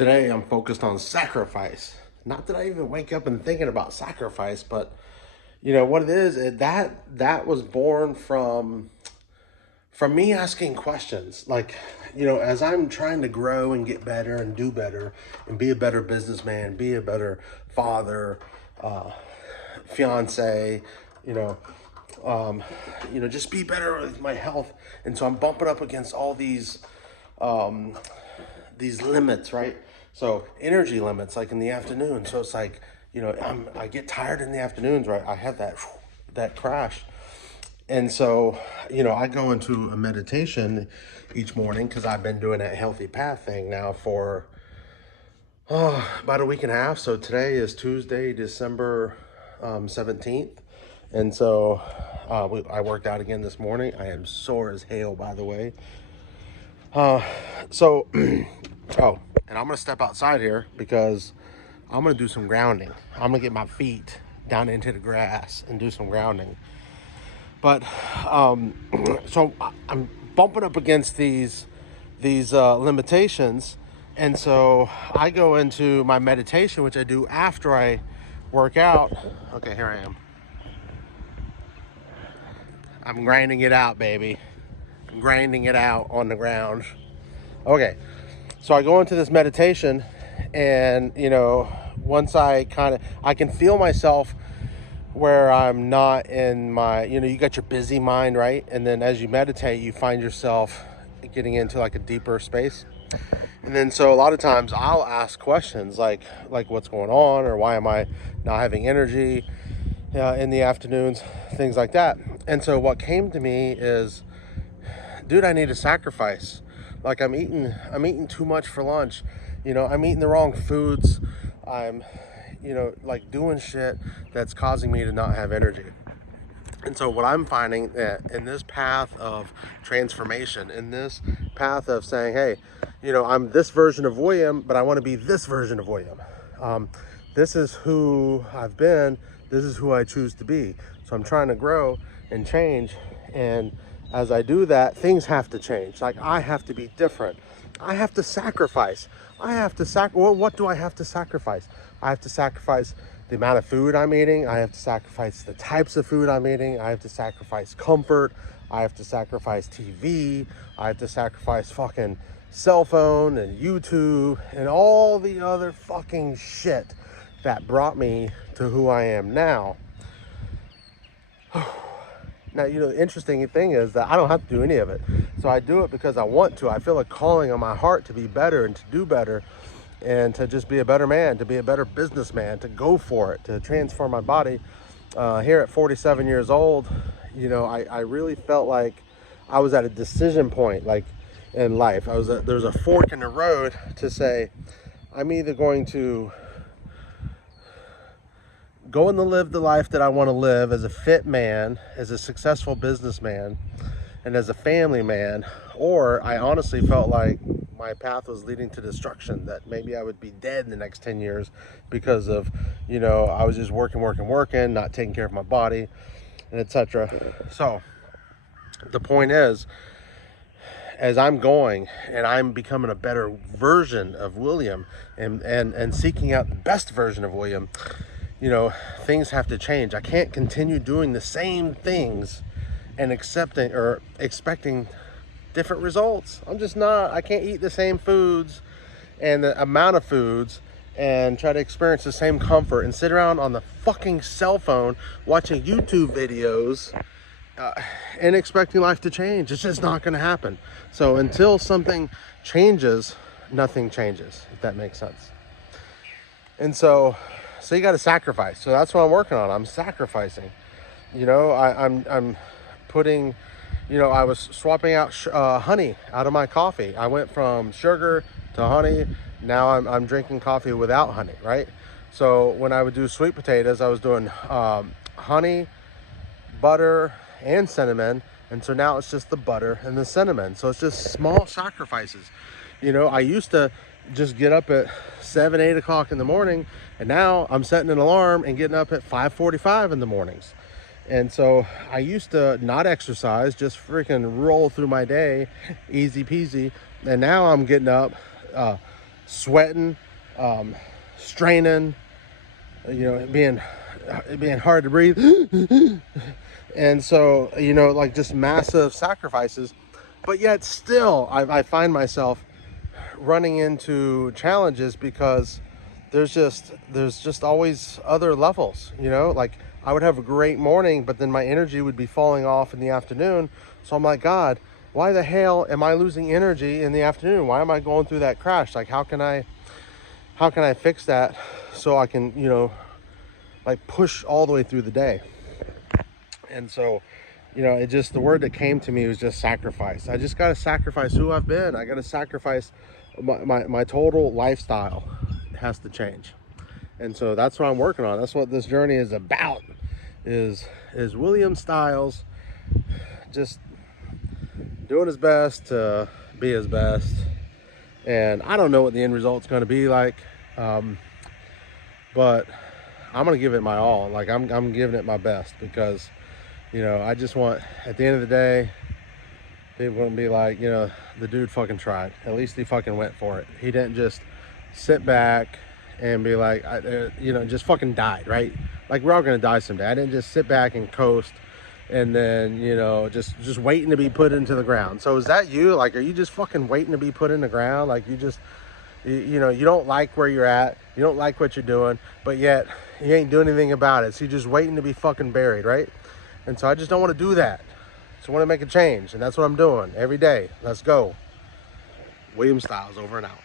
Today I'm focused on sacrifice. Not that I even wake up and thinking about sacrifice, but you know what it is. That was born from me asking questions. Like, as I'm trying to grow and get better and do better and be a better businessman, be a better father, fiance, you know, just be better with my health. And so I'm bumping up against all these limits, right? So energy limits, like in the afternoon. So it's like, I get tired in the afternoons, right? I have that crash. And so, I go into a meditation each morning because I've been doing that healthy path thing now for about a week and a half. So today is Tuesday, December 17th. And so I worked out again this morning. I am sore as hell, by the way. So, oh, and I'm going to step outside here because I'm going to do some grounding. I'm going to get my feet down into the grass and do some grounding. But, so I'm bumping up against these limitations. And so I go into my meditation, which I do after I work out. Okay, here I am. I'm grinding it out, baby. I'm grinding it out on the ground. Okay, so I go into this meditation, and once I can feel myself where I'm not in my, you got your busy mind, right? And then as you meditate, you find yourself getting into like a deeper space. And then so a lot of times I'll ask questions like what's going on, or why am I not having energy in the afternoons, things like that. And so what came to me is, dude, I need to sacrifice. Like I'm eating too much for lunch. I'm eating the wrong foods. I'm, like doing shit that's causing me to not have energy. And so what I'm finding that in this path of transformation, in this path of saying, hey, I'm this version of William, but I want to be this version of William. This is who I've been. This is who I choose to be. So I'm trying to grow and change. And as I do that, things have to change. Like I have to be different. I have to sacrifice. Well, what do I have to sacrifice? I have to sacrifice the amount of food I'm eating. I have to sacrifice the types of food I'm eating. I have to sacrifice comfort. I have to sacrifice TV. I have to sacrifice fucking cell phone and YouTube and all the other fucking shit that brought me to who I am now. Now, the interesting thing is that I don't have to do any of it. So I do it because I want to. I feel a calling on my heart to be better and to do better, and to just be a better man, to be a better businessman, to go for it, to transform my body. Here at 47 years old, I really felt like I was at a decision point, like in life. There was a fork in the road to say, I'm either going to go and live the life that I want to live as a fit man, as a successful businessman, and as a family man, or I honestly felt like my path was leading to destruction, that maybe I would be dead in the next 10 years because of, I was just working, not taking care of my body, and etc. So the point is, as I'm going and I'm becoming a better version of William and seeking out the best version of William, things have to change. I can't continue doing the same things and accepting or expecting different results. I can't eat the same foods and the amount of foods and try to experience the same comfort and sit around on the fucking cell phone watching YouTube videos and expecting life to change. It's just not going to happen. So until something changes, nothing changes, if that makes sense. And so you got to sacrifice. So that's what I'm working on. I'm sacrificing. I'm putting, I was swapping out honey out of my coffee. I went from sugar to honey. Now I'm drinking coffee without honey, right? So when I would do sweet potatoes, I was doing honey, butter, and cinnamon. And so now it's just the butter and the cinnamon. So it's just small sacrifices. I used to just get up at 7, 8 o'clock in the morning, and now I'm setting an alarm and getting up at 5:45 in the mornings. And so I used to not exercise, just freaking roll through my day, easy peasy. And now I'm getting up sweating, straining, being hard to breathe. And so, like just massive sacrifices, but yet still I find myself running into challenges because there's just always other levels, like I would have a great morning, but then my energy would be falling off in the afternoon. So I'm like, God, why the hell am I losing energy in the afternoon? Why am I going through that crash? Like, how can I fix that so I can, like push all the way through the day? And so, the word that came to me was just sacrifice. I just got to sacrifice who I've been. I got to sacrifice my total lifestyle has to change. And so that's what I'm working on. That's what this journey is about, is William Stiles just doing his best to be his best. And I don't know what the end result's going to be like, but I'm going to give it my all. Like I'm giving it my best, because I just want, at the end of the day, people wouldn't be like, the dude fucking tried. At least he fucking went for it. He didn't just sit back and be like, just fucking died, right? Like, we're all gonna die someday. I didn't just sit back and coast and then, just waiting to be put into the ground. So is that you? Like, are you just fucking waiting to be put in the ground? Like, you just, you don't like where you're at. You don't like what you're doing, but yet you ain't doing anything about it. So you're just waiting to be fucking buried, right? And so I just don't want to do that. So I want to make a change, and that's what I'm doing every day. Let's go. William Stiles, over and out.